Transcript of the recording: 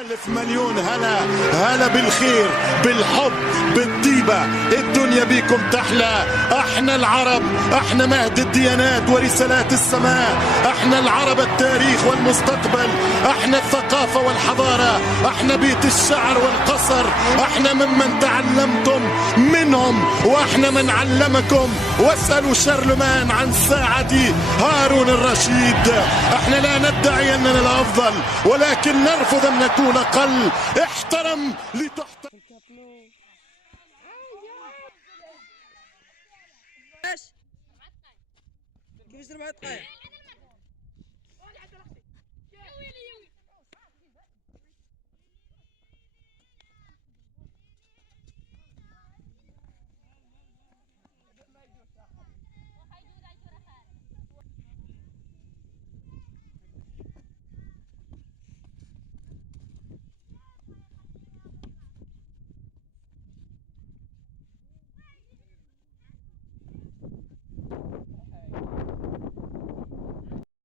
ألف مليون هلا هلا بالخير بالحب بالطيبة، الدنيا بيكم تحلى. احنا العرب، احنا مهد الديانات ورسالات السماء، احنا العرب التاريخ والمستقبل، احنا الثقافة والحضارة، احنا بيت الشعر والقصر، احنا ممن تعلمتم منهم واحنا من علمكم. واسألوا شارلمان عن ساعة هارون الرشيد. احنا لا ندعي اننا الافضل ولكن نرفض ان نكون اقل. احترم لتحترم. كيفاش 4 دقائق؟